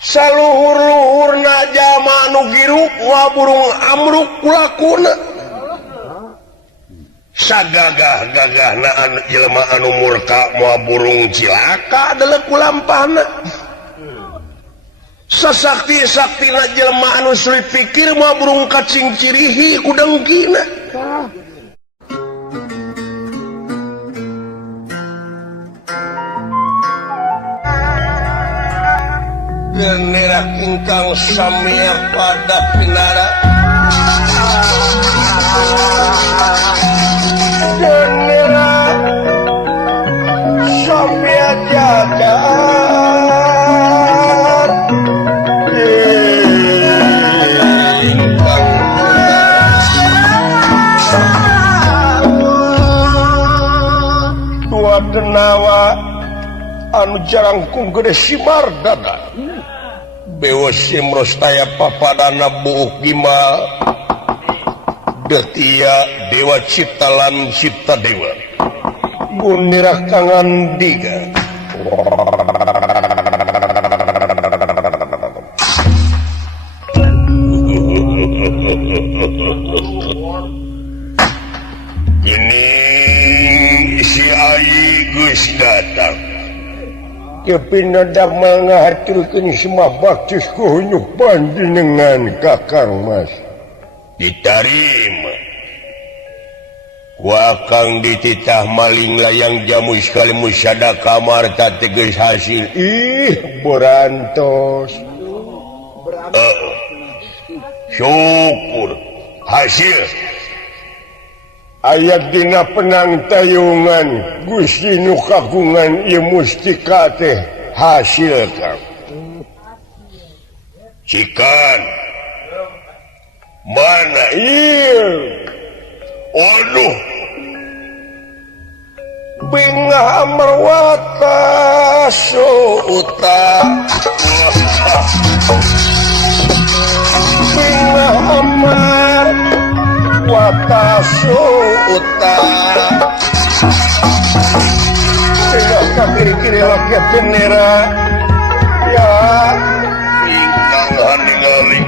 saluhur-luhurna jalma anu giruk wa burung amruk kulakuna sagagah-gagahna jelema anu murka moal burung cilaka adalah kulampana sasakti-saktina jelema anu sulit pikir moal burung kacing cirihi ku dengkina Genera ingkang samia pada pinara Genera samia jagat ingkang tua denawa anu jarangkung gede simar dada Bewa simrostaya papadana buuk gima detia dewa cipta lan cipta dewa gunirah kangan diga ini isi ai geus datang kepindah mengaturkan semua baktis kuhunyuk panjenengan kakang mas diterima ku akang dititah maling layang jamu sekali musyada kamar tak tegas hasil berantos syukur hasil ayat dina penang tayungan Gusti nu kagungan ieu mustika teh hasil kang cikan mana ieu aduh bingah amarwata suuta bingah amar watasu utara tidak kiri-kiri lagi bendera ya ingkang ningali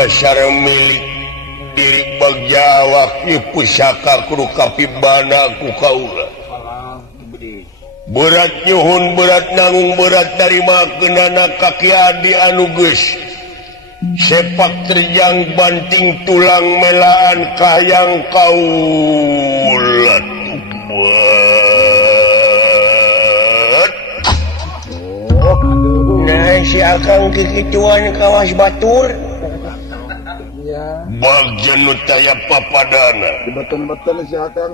dasar milik diri bagjawak di pusaka kudu kapibana ku kaula berat nyuhun berat nanggung berat dari makenana kaki adi anu geus sepak terjang banting tulang melaan kahayang kaula nah si akang kikituan kawas batur bagian nutaya papadana beton-beton si akang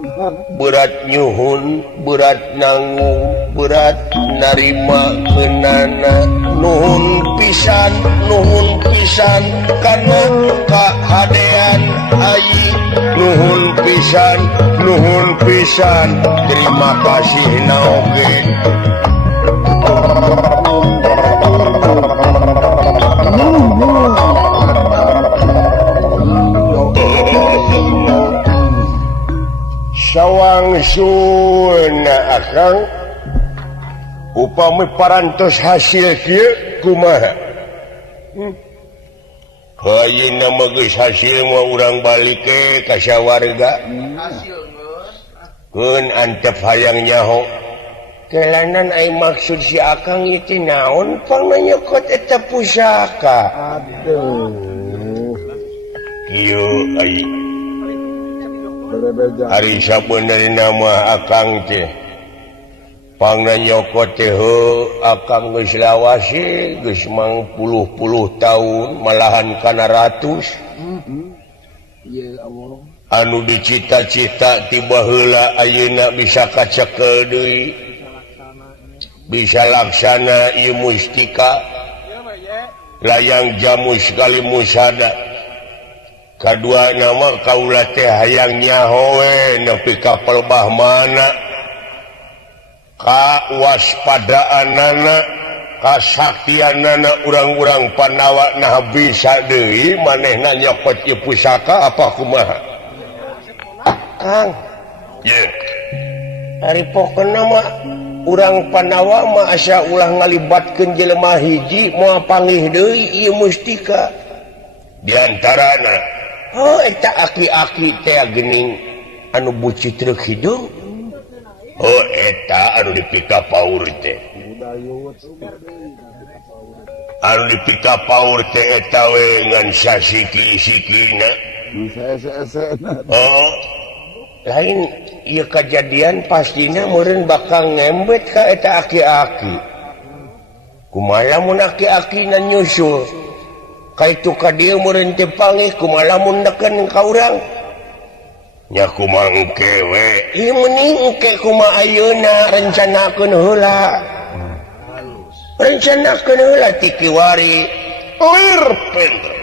berat nyuhun berat nanggung berat narima kenana nuhun pisan karena kahadean ayi nuhun pisan terima kasih naoge sawang suna akang upami parantos hasil kieu kumaha ayeuna mah geus hasil mah urang balik ke ka sawarga keun antep hayang nyaho kelanan ai maksud si akang ieu teh naon pangna nyokot eta pusaka aduh kieu ai hari sabenerna mah akang teh pangna nyokot teh akang geus lawase geus mang puluh taun malahan kana ratus anu dicita-cita tiba heula ayeuna bisa kacekel deui bisa laksana ieu mustika layang jamu sekali musada kadua nama kaula teh hayang nyaho we nepi ka pelbah mana ka waspadaanana kasaktianana urang-urang Panawa nah bisa deui manehna nyokot ieu pusaka apa kumaha Kang ye ari pokona mah urang Panawa mah asa ulah ngalibatkeun jelema hiji moal panggih deui ieu mustika diantarana eta aki-aki teh geuning anu bucit truk hidung eta anu dipika paur teh anu dipika paur teh eta we ngan sasiki-sikina lain ieu kejadian pastina meureun bakal ngembet ka eta aki-aki kumaha lamun aki-akina nyusul kaitu ka dieu meureun teh panggih kumaha lamun neken ka urang nya kumaha engke we ieu mending engke kumaha ayeuna rencanakeun heula ti kiwari lir penter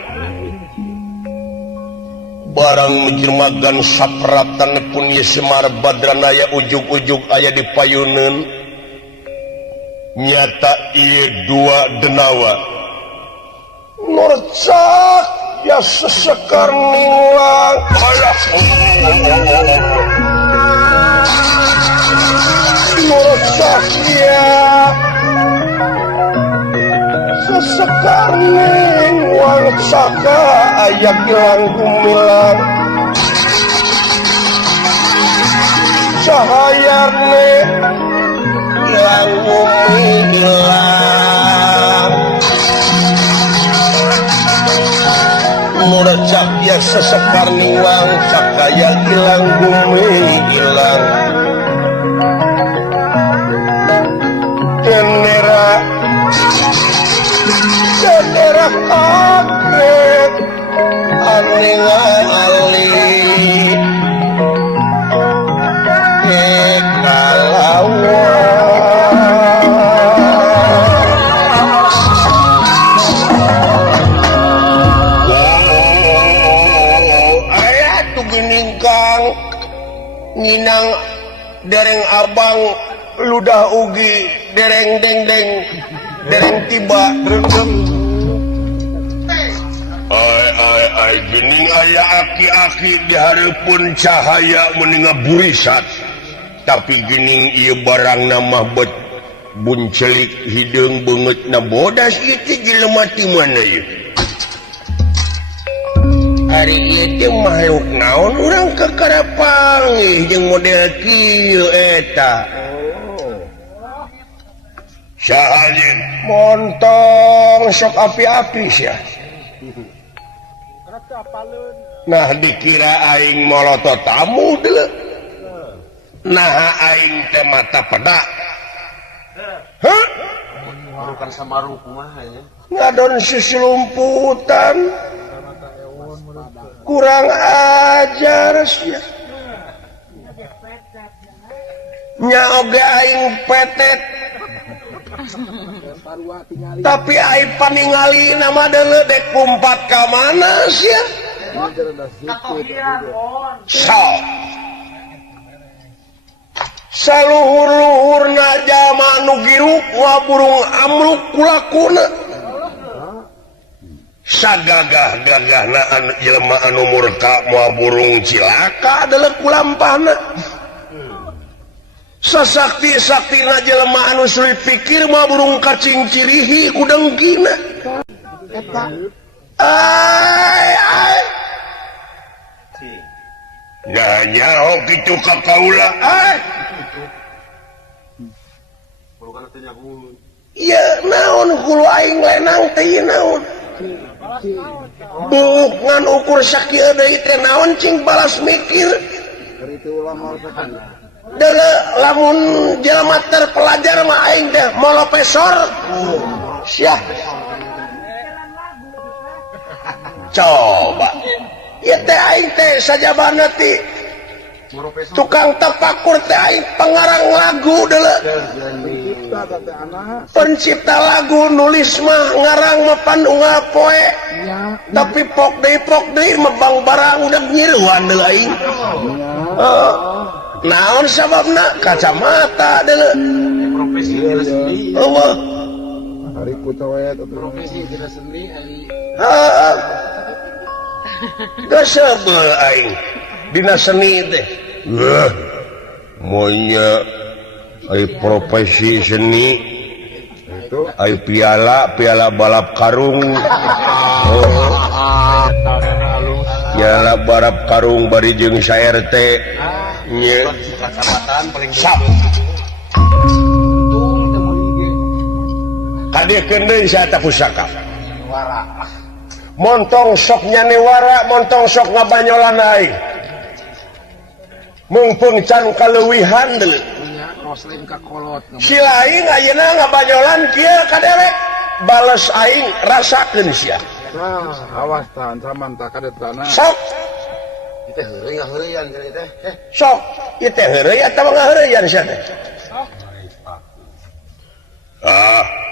barang menjelmagan sapratan pun ieu Semar Badran aya ujug-ujug aya di payuneun nyata ieu dua denawa norcak ya sesekar nilang norcak ya sesekar nilang saka ayak hilang gumilang cahayane hilang gumilang murcak ya sesekar nilang sakaya hilang bumi hilang tenera kaget aling-aling nginang dereng abang ludah ugi dereng deng-deng dereng tiba ai gening aya aki-aki di hareupeun cahaya meninga burisat tapi gening ieu barang nama bet buncelik hideung beungeutna bodas ieu teh jelema ti mana ieu ari ieu teh makhluk naon urang kakarapanggih jeung model kieu eta sahalin montong sok api-api sia nah dikira aing molotot tamu deuleu nah aing teh mata pedak hah bukan samaru kumaha nya ngadon susulumputan kurang ajar sia nya oge aing petet tapi aing paningali nama deuleu dek kumpat ka mana sia saluhur-luhurna jalma nu giruk wa burung amruk kulakuna sagagah-gagahna anu jelema anu murka moal burung cilaka adalah kulampahna sasakti-saktina jelema anu sulit pikir moal burung kacing cirihi ku dengkina eta ai nyaho kitu ka kaula iya naon hulu aing lenang teh naon buuk ngan ukur sakieu deui teh naon cing balas mikir deuleu lamun jelema terpelajar mah aing teh molopesor syah coba ieu teh aing teh sajabana ti tukang tapakur teh aing pengarang lagu deuleu pencipta lagu nulis mah ngarang mah pandungal poe tapi pok deui mebang barang udah nyiruan deuleu aing naon sababna kacamata deuleu eueuh profesi tidak seni sebel aing dina seni teh monya ai profesi seni ai piala balap karung piala balap karung bari jeung sa RT nya kacamatan paling kadiekeun deui saeta pusaka montong sok nyanewara montong sok ngabanyolan aing mumpung can kaleuwihan deui Roslin ka kolot si lain ayeuna ngabanyolan kieu kaderek bales aing rasakeun sia awas tahan saman tak kadetana sok teh heureuy-heureuyan teh sok ieu teh heureuy atawa ngaheureuyan sia teh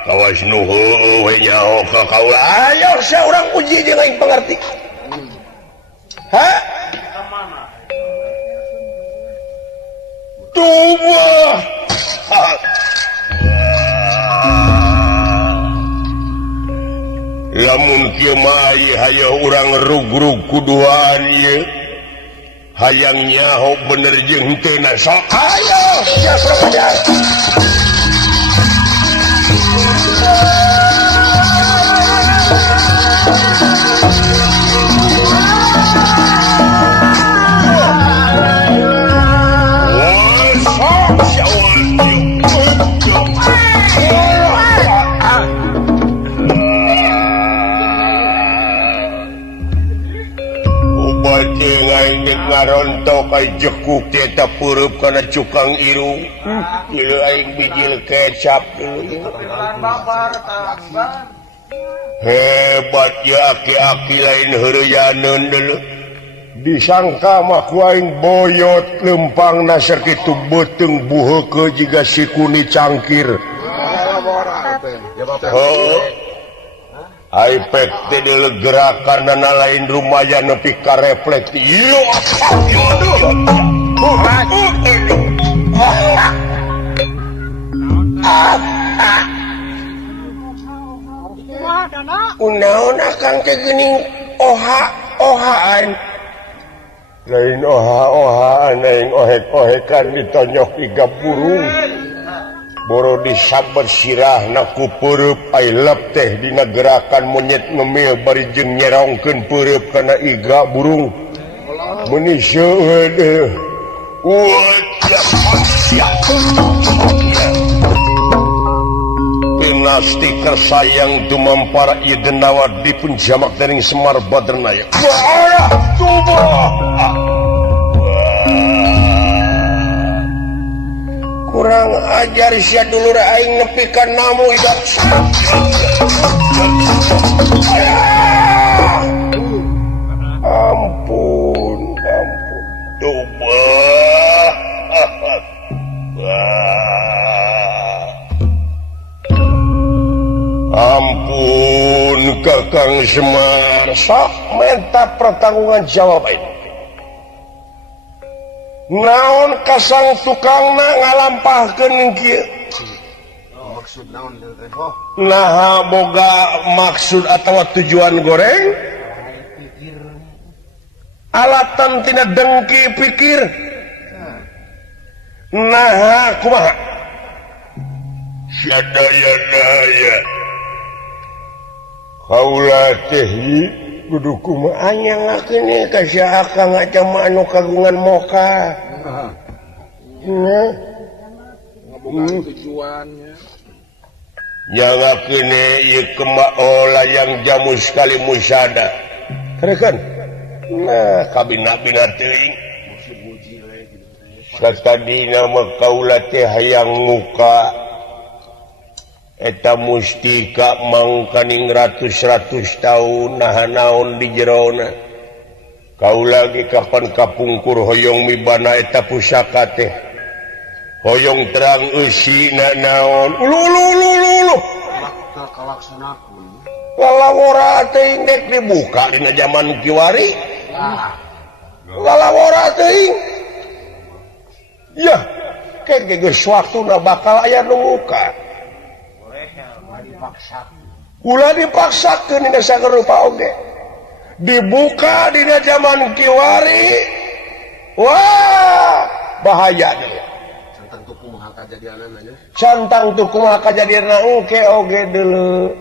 kawas nu heueuh we nyaho ka kaula ayo sia urang uji jeung aing pangarti tubuh lamun kieu mah hayang urang rug-rug kuduaan ieu hayang nyaho bener jeung henteu na sok ayo sia propajar ngarontok ay jekuk eta peureub kana cukang irung ieu aing bijil kecap hebat ya aki-aki lain heureuyaneun deuleu disangka mah ku aing boyot lempangna sakitu beuteung buheukeun jiga si kuni cangkir iPad teh deuleu gerakanna lain rumayan nepi ka refleks ieu unaon akang teh geuning oha-ohaan lain oha-ohaan aing ohek-ohekan ditonyok iga burung boro disaber sirahna ku peureub ai lep teh dina gerakan monyet ngemil bari jeung nyerongkeun peureub kana iga burung meuni seueur Dinasti Kersayang dumampara ieu denawa dipunjamak dening Semar Badranaya kurang ajar sia dulur aing nepi ka namu idak ampun tubah ampun Kakang Semar sok minta pertanggungan jawab ini naon kasang tukangna ngalampahkeun kieu maksud naon teh nah boga maksud atawa tujuan goreng alatan tina dengki pikir nah kumaha sadaya-daya kaula teh kudu kumaha nyangakeun ka sia akang acan mah anu kagungan moka tujuannya nyangakeun ieu kemak layang jamu sekali musada teruskeun nah kabina-bina teuing satadina mah kaula teh hayang muka eta mustika mangkaning ratus-ratus taun nah naon di jerona kaula ge kapan kapungkur hoyong mibana eta pusaka teh hoyong terang eusina naon ulu kalaksunakeun lalawora teuing dek dibuka dina zaman kiwari lalawora teuing yah kege geus waktuna bakal aya nu muka ulah dipaksakeun dina sarupa oge dibuka dina zaman kiwari wah bahaya deh Santang tuh kumaha kajadianan aja. santang tuh kumaha kajadianna engke oge deuleu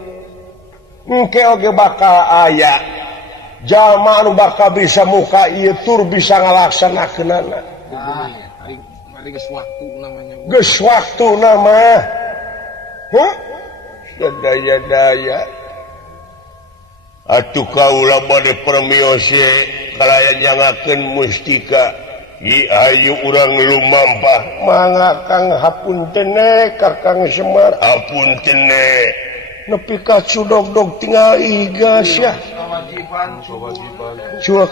engke oge bakal aya jalma anu bakal bisa muka ieu tur bisa ngalaksanakeunana Mari geus waktu namanya. geus waktu nama daya-daya atuh kaula bade permios kalayan nyangakeun mustika ieu ayu urang lumampah mangga Kang hapunten Kakang Semar hapunten nepi ka cudog-dog tinggal igas ya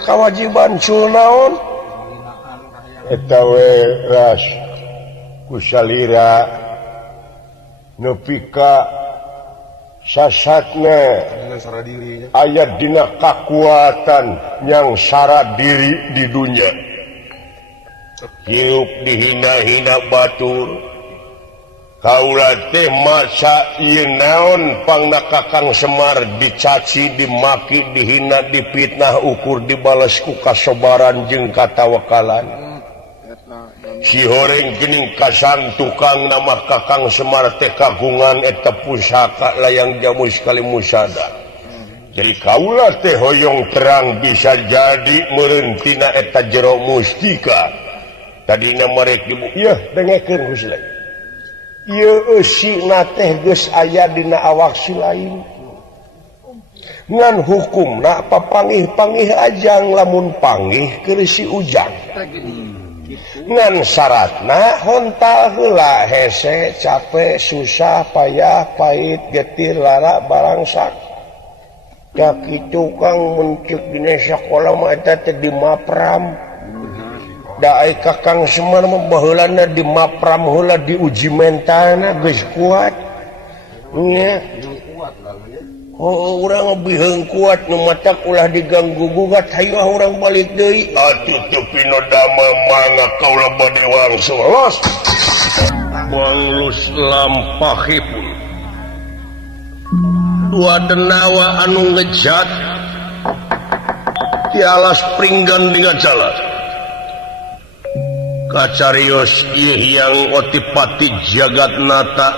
kewajiban cul naon eta we ras kusalira nepi ka sasatna ayat dina kakuatan yang syarat diri di dunia hidup dihina-hina batur kaula teh masa ieu naon pangna Kakang Semar dicaci dimaki dihina dipitnah ukur dibales ku kasobaran jeung katawakalan si horeng gening kasang tukang nama Kakang Semar teh kagungan eta pusaka layang jamu sekali musada jadi kaula teh hoyong terang bisa jadi meureun tina eta jero mustika tadina marek dibu yeuh dengekeun Gusti lain ieu eusina teh geus aya dina awak si lain ngan hukumna papanggih-panggih ajang lamun panggih keur si ujang ngan syaratna hontal heula hese capek susah payah pahit getir lara barangsak da kitu Kang muncul dina sakola mah eta teh di mapram da ai Kakang Semar mah baheulana di mapram heula diuji mentalna geus kuat nya oh urang biheung kuat nu matak ulah diganggu gugat hayu urang balik deui atuh teu pino damel mangga kaula bade wangsul los wangulus lampahipun dua denawa anu ngejat di alas pringgan dengan jalan kacarios ieu yang otipati Jagatnata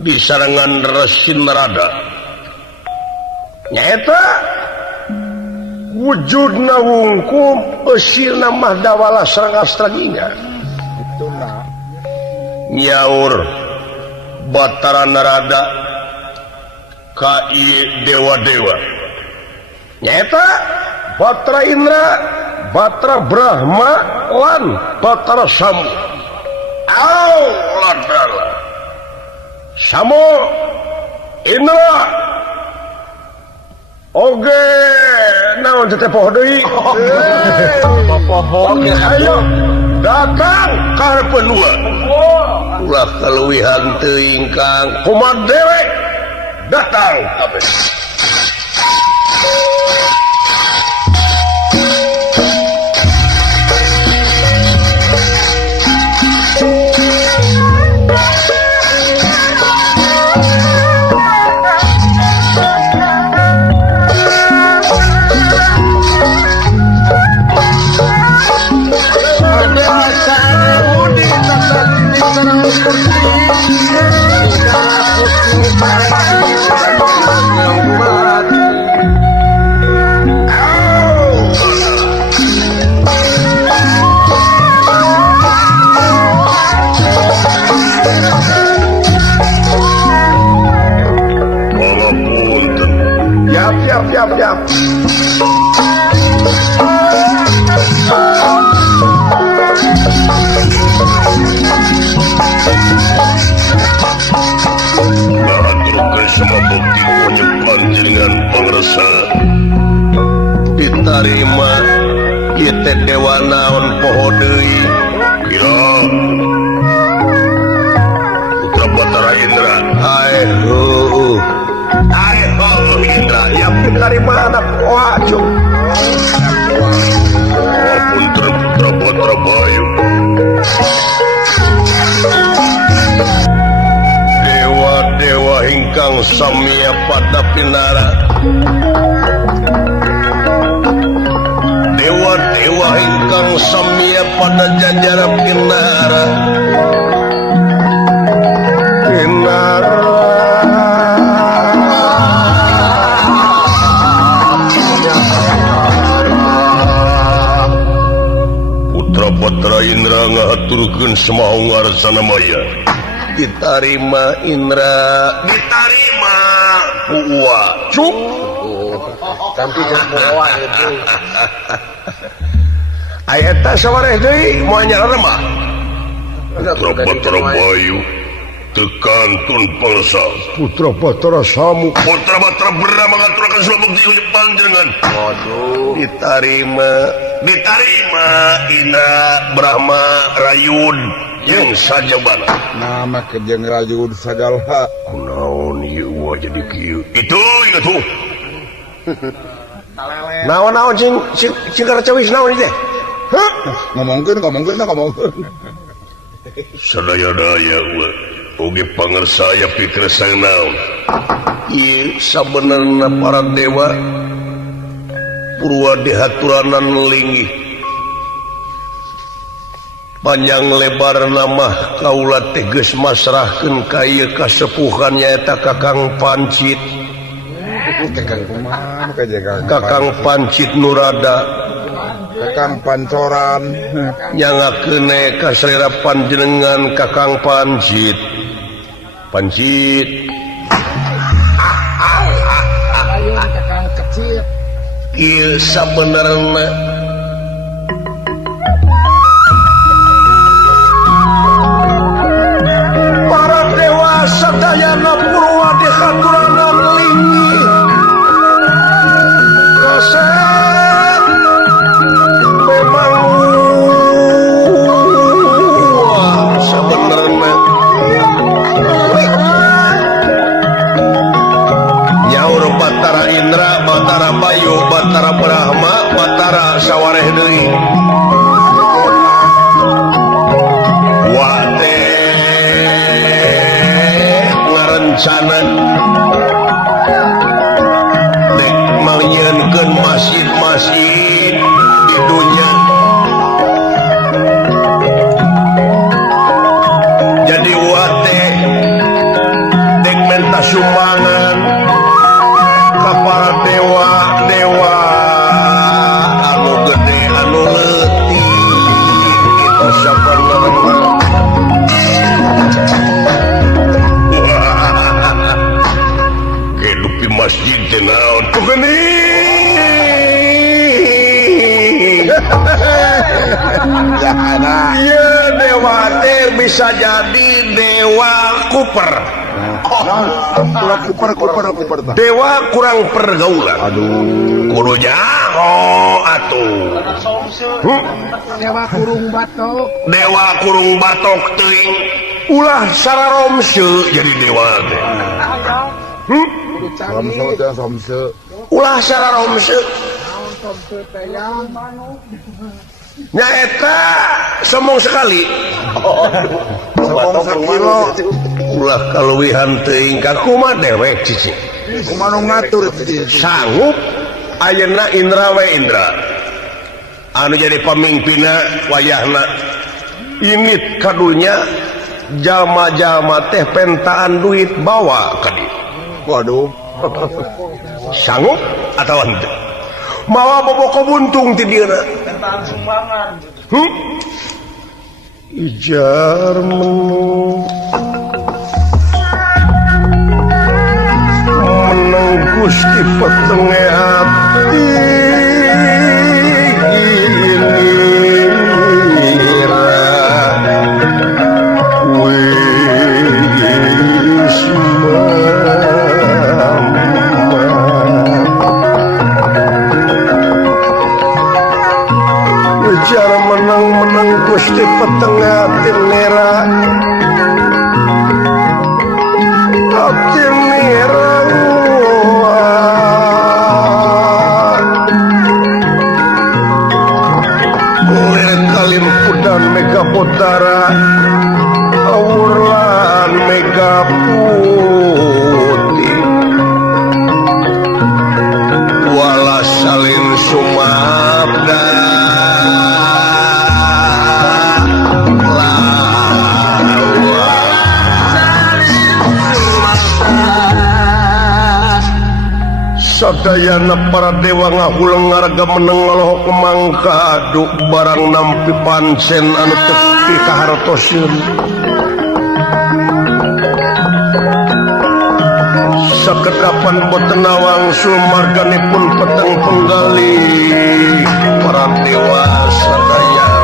di sarangan Resi Narada nyaeta wujudna wungkul eusirna mah dawala sareng astraginya nyaur Batara Narada ka ieu dewa-dewa nyaeta Batara Indra Batara Brahma lan Batara Samu au ladala Samu Indra oge naon teh poho deui oge ayo datang ka harapan dua ulah kaluwihan teuing Kang kumaha dewek datang kabeh Siap. Bahaturkeun sama bukti punya panjenengan pangresa ditarima ieu teh dewa naon poho deui kira putra Batara Indra Indra yang dari mana wajib walaupun putra Batara Bayu dewa-dewa hingga ingkang samiya pada pinara dewa-dewa ingkang samiya pada jajara pinara putra-putra Indra ngahaturkeun semaung arsana maya ditarima Indra ditarima Uwa cuk Tapi semua itu aya eta sawareh deui moal nyarana mah putra-putra Bayu tekantun pangsa putra-putra Samu putra-putra Bera mengaturakan suatu bukti panjenengan waduh diterima Indra Brahma Rayun yang saja bana nama kejeng rayun sagala kunaon ieu jadi kieu itu naon cing karacawis naon teh ngomongkeun sadaya-daya oge pangersaya pitresang naon ieu sabenerna para dewa purwa dihaturanan linggih panjang lebar nama kaula teh geus masrahkeun ka ieu kasepuhan nyaeta Kakang Pancit Kakang Pancit Nurada Kakang Pancoran nyangakeun ka salira panjenengan Kakang Pancit Kakang kecil ieu sabenerna para dewa sadayana purwa dihaturanan linggih kasep memang sabenerna nyaur Batara Indra Batara Bayu Batara Brahma Batara sawareh deui wate ngarencana dek malieunkeun masjid-masjid di dunya jadi wate dek menta sumbangan ka para dewa-dewa anu gede anu leutik itu sabenerna kehidupi masjid teh naon tuh iya dewa teh bisa jadi dewa kuper kuper dewa kurang pergaulan kudu jago atuh dewa kurung batok teuing ulah sararomse jadi dewa teh ulah sararomse nyaeta somong sekali ulah kaluwihan teuing ka kumaha dewek cicing kumaha ngatur sanggup ayeuna Indra we Indra anu jadi pamimpinna wayahna init kadunya jalma-jalma teh pentaan duit bawa ka dieu waduh sanggup atawa henteu mawa boboko buntung ti dieuna pentaan sumbangan ijar menang Gusti petenge ati Gusti petengah tinera tinera lir kalim pudan mega putara awuran mega putih sadayana para dewa ngahulang ngaraga meneng ngelohok mangka aduk barang nampi pancen anu tepi kahartosin sakedapan boten wangsul marganipun peteng penggali para dewa sadaya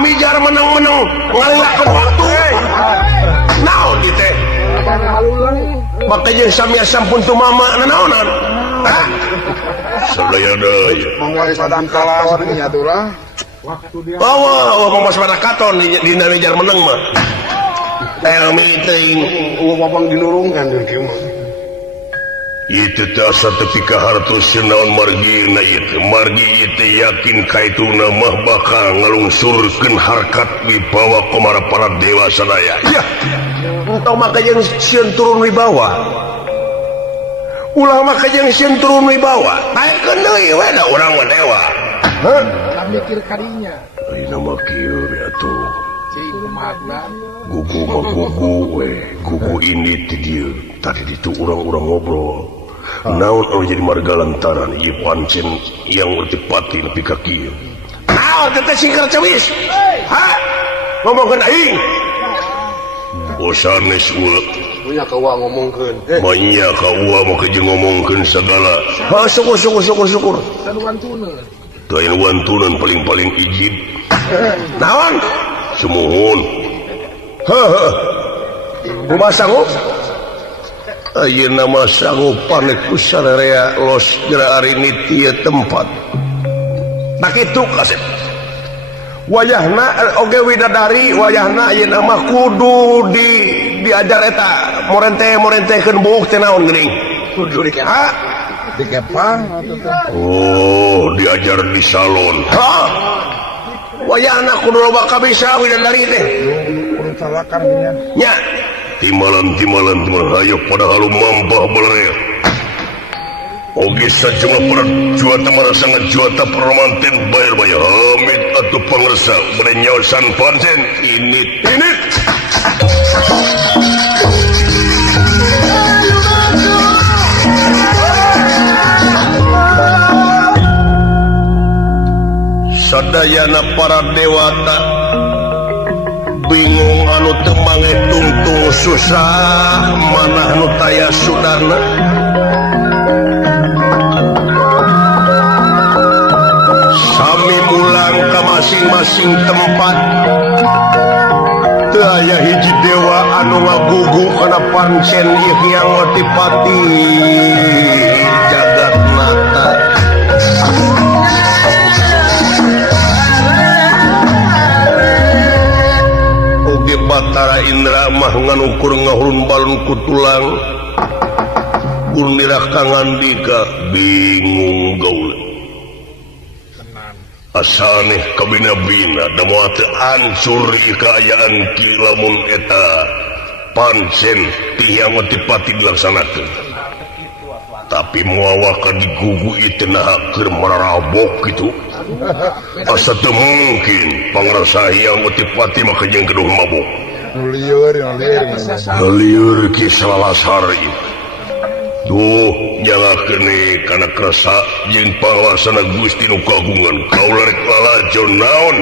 mijar menang-menang ngalilakeun waktu naon di teh makanya sami sampun tu mama nanaonan sadaya deui mangga sadang katon nya tuh lah bawa mas pada katon di mijar menang mah elmi teuing papang dinurungkan kieu mah itu asa tepi kahartosin naon margi na itu margi itu yakin kaituna mah bakal ngalungsurkeun harkat wibawa komara para dewa sadaya ya entau maka yang sieun turun wibawa ulah maka yang sieun turun wibawa naikkeun deui we da urang mah dewa heuh mikir kadinya ayeuna mah kieu atuh cing magna gugu mah gugu we gugu ini ti dieu tadi itu urang-urang ngobrol naon anu jadi marga lantaran ieu pancen yang ultipati nepi ka kieu naon teh singkar cewis ha ngomongkeun aing bosanes ueu punya kawa ngomongkeun manya ka ueu mah keje ngomongkeun sagala ha syukur sanuwantuneun teu aya wantunan paling-paling ijib naon sumuhun heuh kumaha sanggup ayeuna mah sanggup panek ku sararea los geura ari ni tieu tempat tak kitu kasep wayahna oge widadari wayahna ayeuna mah kudu diajar eta morente-morentekeun buuk teh naon geuning kudu dikepang dikepang oh diajar di salon ha wayahna kudu loba kabisa widadari teh kudu salakan nya timalan hayo pada halu mampah belernya oge sajumlah para juata merasa ngejuata permanten bayar hamid atau pangersa berenyawasan pancen ini sadayana para dewata bingung anu temange tungtung susah mana anu taya sudana sami mulang ke masing-masing tempat teu aya hiji dewa anu ngagugu kana pancen yang watipati jagat nata Batara Indra mah nganukur ngahulun balon kutulang gurnira kangandika bingung gaul asaneh kabina-bina da moal teu ancur kaayaan kilamun eta pancen tihang tepati dilaksanakeun tapi moal ka digugu itu nah keur mararabok gitu asa teu mungkin pangrasa yang tepati maka jeung keduh mabok liur ki salasari tuh nyalakeun kana kerasa jeung panguasana Gusti nu kagungan kaula rek lalajon naon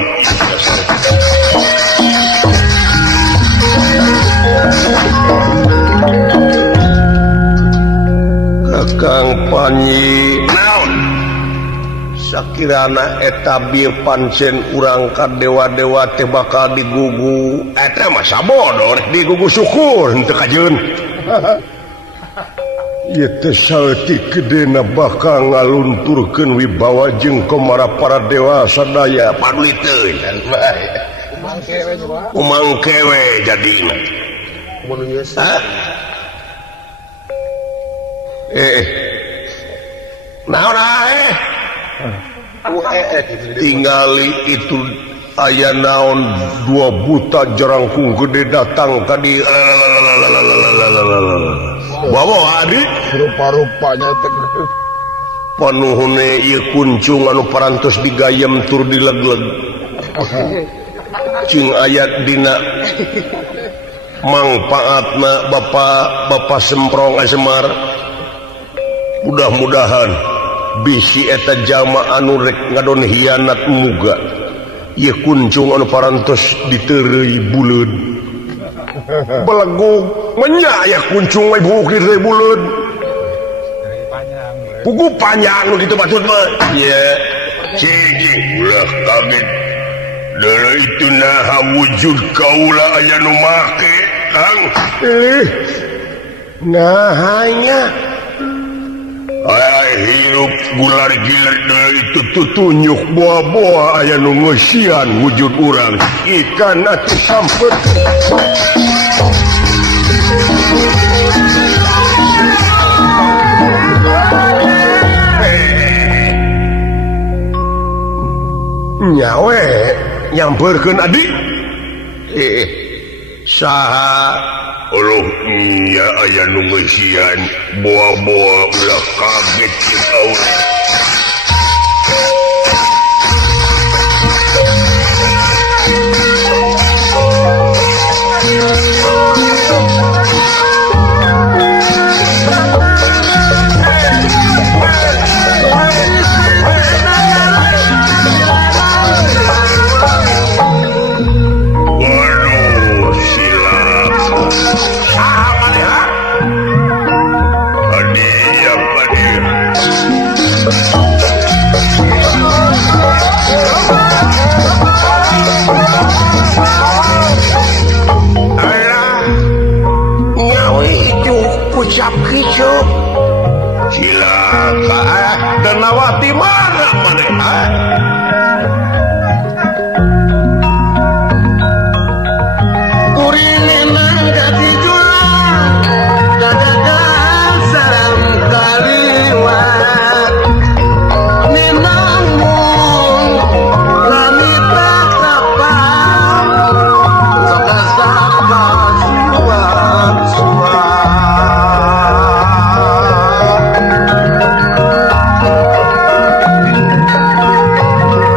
Kakang Panji naon sakirana eta bieu pancen urang ka dewa-dewa teh bakal digugu eta mah sabodo rek digugu syukur henteu kajeun ieu teh saeutik gedena bakal ngalunturkeun wibawa jeung komara para dewa sadaya paduliteun umang kewe jadina naon tinggali itu aya naon dua buta jerangkung gede datang tadi bawa adik rupa-rupanya panuhune ieu kuncung anu parantos digayem tur dilegleg cing ayat dina mangpaatna Bapak Semprong Semar mudah-mudahan bisi eta jama anu rek ngadon hianat muga ieu kuncung anu parantos diteureuy buleud belegug menya aya kuncung we bukir teh buleud pugu panjang nu kitu maksud mah nya cing ulah kaget dara itu naha wujud kaula aya nu make kang nahanya ay hirup gular gilir dari itu tutunyuk buah-buah aya nu ngeusian wujud urang ikan atuh sampet nyawe nyamperkeun adik saha Allah nya aya nu ngeusian buah-buah ulah kaget ceu ucap kicu cilaka Danawati mana maneh urine mangga dijulang dadakan sareng kaliwat ninamun lamita kapal saka-saka suat-suat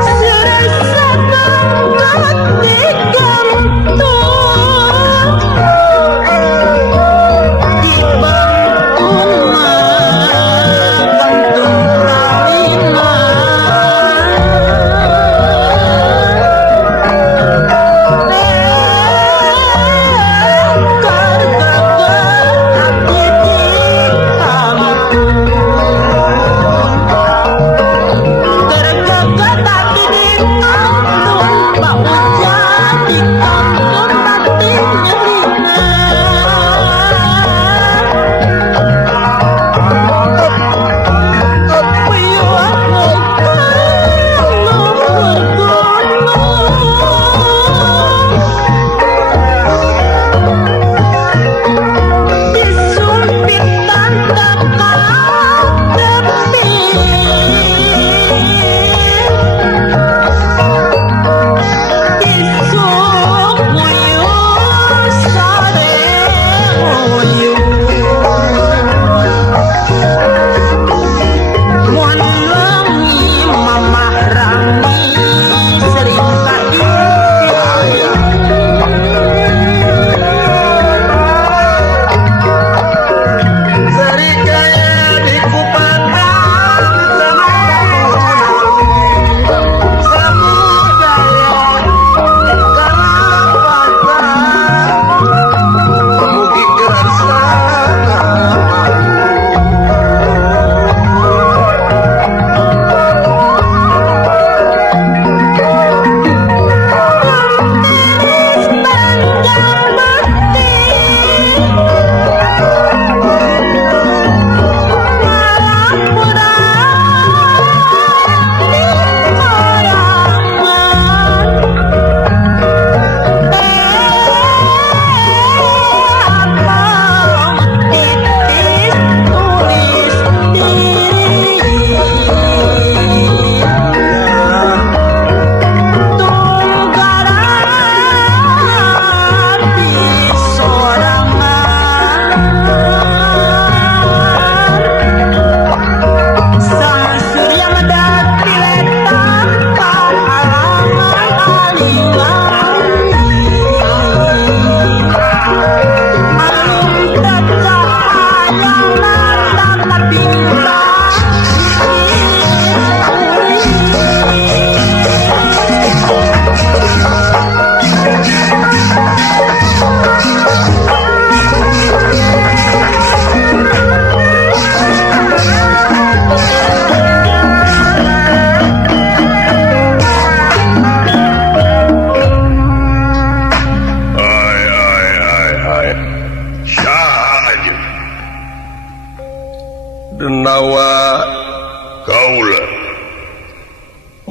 Sir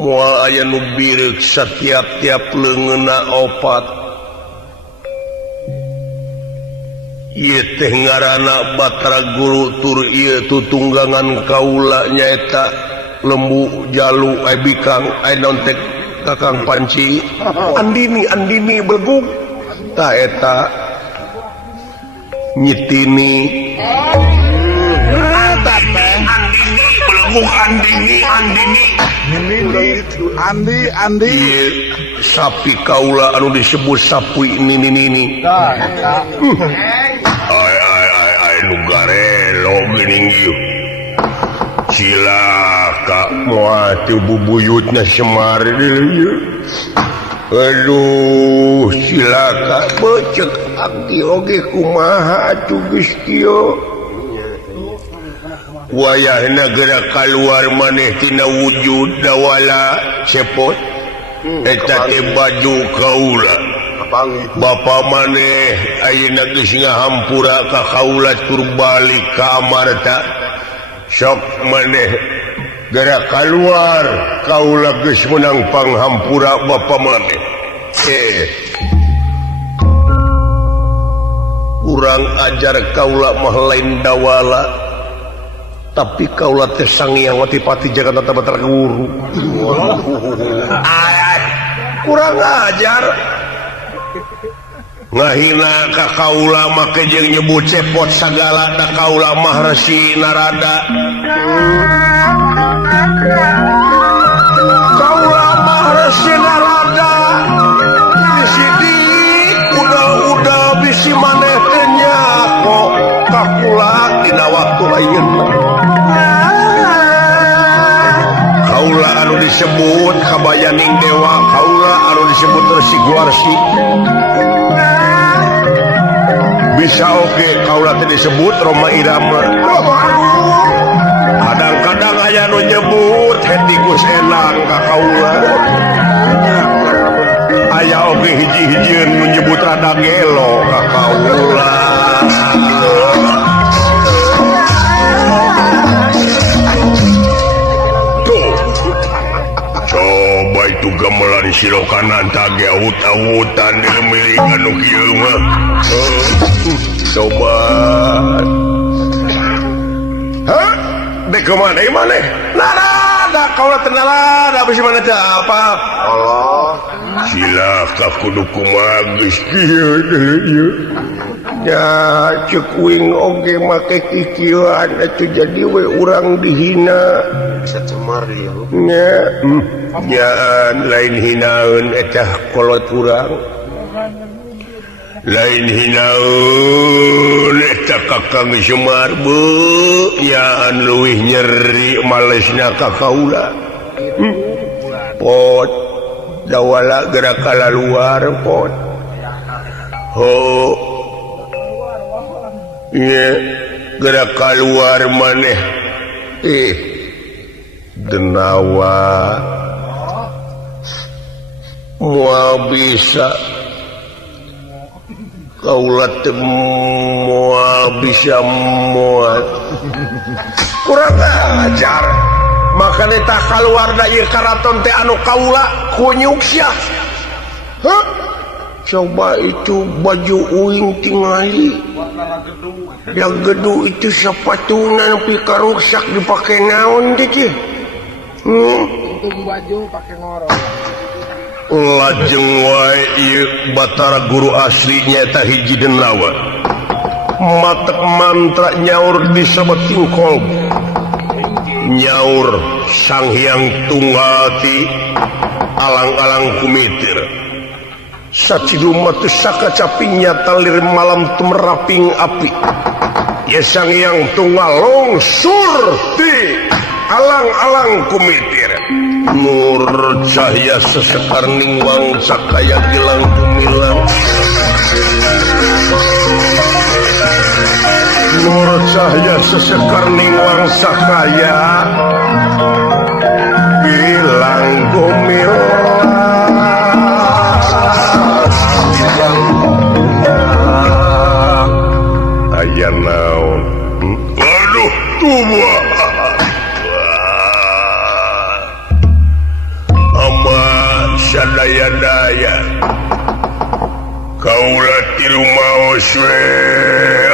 moal aya nu birek setiap-tiap leungeunna opat. Ieu teh ngaranna Batara Guru tur ieu tutunggangan kaula nyaeta Lembu Jalu Bikang naon teh Kakang Panci Andini Beguk ta eta nyitini Andi sapi kaula anu disebut sapi nini nu garelo geuning ieu cilaka moal teu bubuyutna Semar ieu aduh cilaka becek abdi oge kumaha atuh geus kieu wayahna geura kaluar maneh tina wujud dawala cepot eta teh baju kaula bapa maneh ayeuna geus ngahampura ka kaula tur balik ka amarta sok maneh geura kaluar kaula geus meunang panghampura bapa maneh urang ajar kaula mah lain dawala tapi kaula teh Sanghyang Adipati Jagatnata Batara Guru kurang ajar ngahina ka kaula make jeung nyebut cepot sagala da kaula mah Resi Narada kaula mah Resi Narada sidik udah bisi maneh teh nyako ka kula dina waktu ayeuna kaula anu disebut kabayaning dewa kaula anu disebut Resi Guarsi bisa oke kaula teh disebut Roma Irama kadang-kadang aya nu nyebut henti Gus Enang ka kaula aya oge hiji-hijieun nu nyebut rada gelo ka kaula coba itu gamelan silokanan tage awut-awutan dilemilingan nu kieu mah coba hah dek kemana maneh narada kaula teh narada bisi mana teh apa Allah silaka kudu kumaha geus kieu ieu nya ceuk wing oge make kikieuan atuh jadi we urang dihina bisa Semar ieu nya nyaan lain hinaeun eta kolot urang lain hinaeun eta Kakang Semar beuh nyaan leuwih nyeri malesna ka kaula pot dawala geura kalaluar pot ho nya geura kaluar maneh denawa moal bisa kaula teh moal bisa moal kurang ajar makana tah kaluar da ieu karaton teh anu kaula kunyuk sia hah coba itu baju uing tingali yang gedu itu sepatuna nepi ka rusak dipake naon teh teh untung baju pake ngorok lajeng wae ieu Batara Guru asli nyaeta hiji denawa matek mantra nyaur di sabeting kolbu nyaur Sanghyang Tunggal ti alang-alang kumitir sacidu matu sakacapinya talir malam tumeraping api ya Sanghyang Tunggal longsur ti alang-alang kumitir nur cahaya sesekar ningwang sakaya gilang gumilang nur cahaya sesekar ningwang sakaya gilang gumilang aya naon aduh tubuh daya-daya kaulah tilu maos we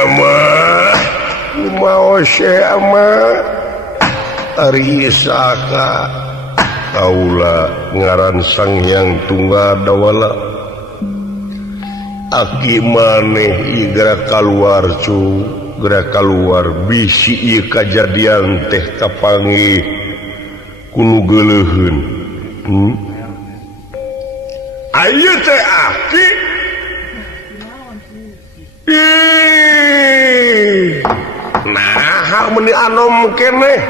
ama Ari Saka kaulah ngaran Sang Hyang Tunggal Dawala aki maneh gerak keluar gerak keluar bisi ieu kajadian teh kapanggih kuno geuleheun ayo teh aki nah meni anom keneh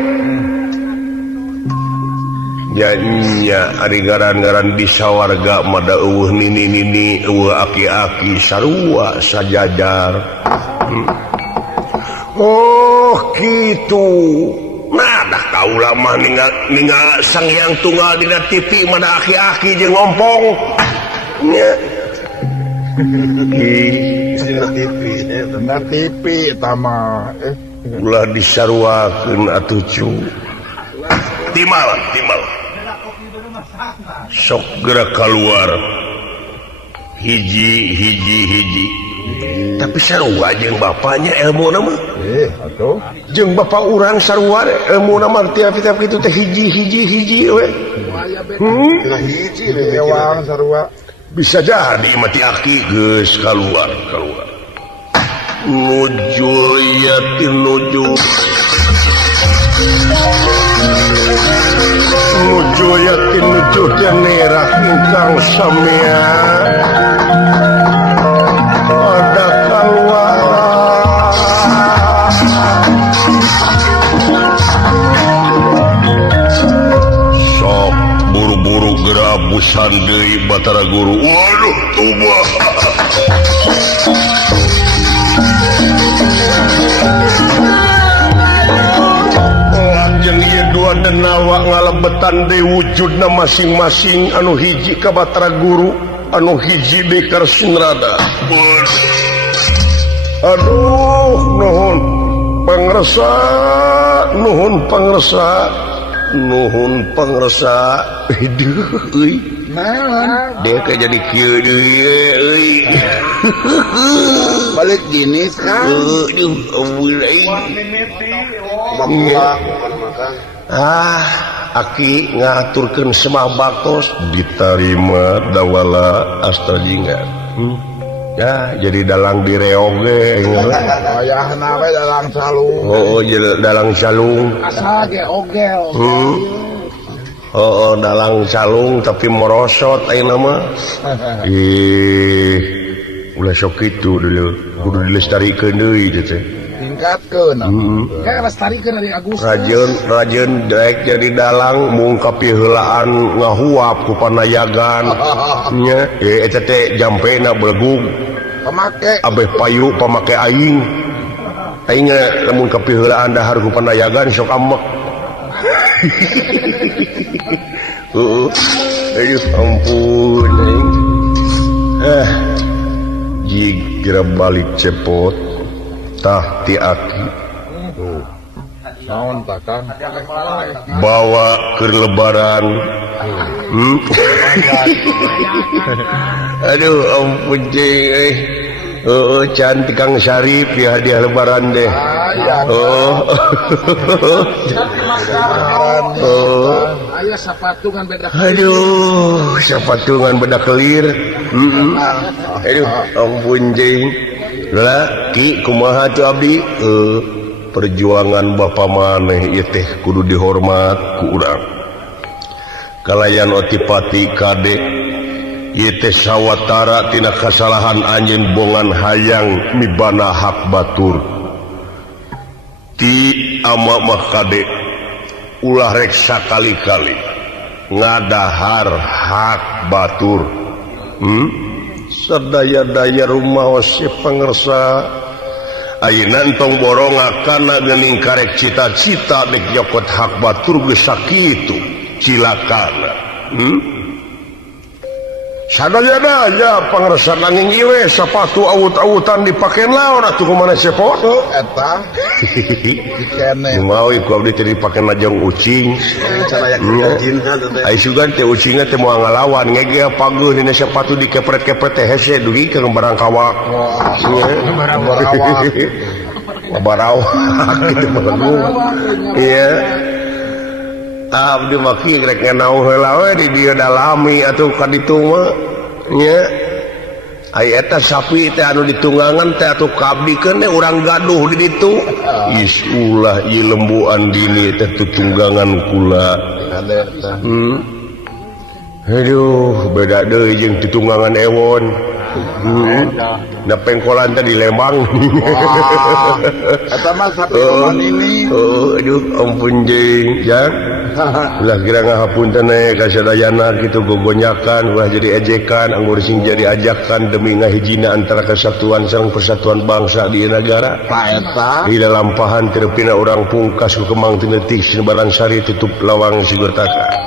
jadinya ari garan-garan di sawarga mada eueuh nini eueuh aki-aki sarua sajajar oh kitu nah dah kaula mah ningal Sang Hyang Tunggal dina TV mada aki-aki jeung ngompong nya Dina TV tama ulah disaruakeun atuh cu timal sok gerak keluar hiji tapi sarua jeung bapaknya ilmu nama atuh jeung bapak urang sarua ilmu nama tiap kitu teh hiji we hiji lewang sarua bisa jadi mati aki geus keluar nuju yatin nuju daerah ingkang sampeyan ada keluar sok buru-buru gerabusan deui Batara Guru waduh tubah dan nawa ngalebetan de wujudna masing-masing anu hiji ka Batara Guru anu hiji di Karsinrada aduh nuhun pangresa hidup euy dia kayak jadi kieu deui euy balik gini kan aki ngaturkeun semah baktos diterima Dawala Astajingga ya jadi dalang direog ge ayahna we dalang salung oh jadi dalang salung asal ge ogel dalang salung tapi merosot ayeuna mah ulah sok kitu dulu kudu dilestarikeun deui teh tingkatkeun kayak lestarikeun dari Agus rajeun daek jadi dalang mung kapiheulaan ngahuap ku panayagan nya eta teh jampena belegug pamake abeh payu pamake aing lamun kapiheulaan dahar ku panayagan sok amek aduh ampun jika balik cepot tah ti aki naon tah Kang bawa ke lebaran aduh ampun cing cantik Kang Syarif ya hadiah lebaran deh aya sapatungan beda aduh sapatungan beda kelir aduh ampun cing laki kumaha tuh abdi perjuangan Bapak maneh ieu teh kudu dihormat ku urang kalayan otipati kade ieu teh sawatara tina kasalahan anjeun bongan hayang mibana hak batur ti ama mah kade ulah rek sakali-kali ngadahar hak batur sadaya-daya rumaos si pangersa ayeuna entong borongakanna geuning karek cita-cita dek nyokot hak batur geus sakitu cilakana sadayana ya pangrasan angin ieu sepatu awut-awutan dipakeun laon atuh kumaha sepoto eta dikene mau iku abdi teh dipakeun najong ucing cara ai sugan teh ucingna teh moal ngalawan ngege pageun dina sepatu dikepret-kepret teh hese dugi ke barang kawak barawak gitu bagus iya abdi mah kieu rek nganauh heula we di dieu dalami atuh ka ditu mah nya ai eta sapi teh anu ditunggangan teh atuh kabdikeun teh urang gaduh di ditu is ulah ieu lembuan dini teh tutunggangan kula aduh beda deui jeung tutunggangan ewon da pengkolan teh di Lembang eta mah sapi kumaha ini aduh ampun jeung ya ulah kira ngahapunten ka sadayana kitu gogonyakan ulah jadi ejekan anggur sing jadi ajakan demi ngahijina antara kesatuan sareng persatuan bangsa di negara eta di lampahan terpina urang pungkas ku kemang teu leutik sinebaran sari tutup lawang sigurtaka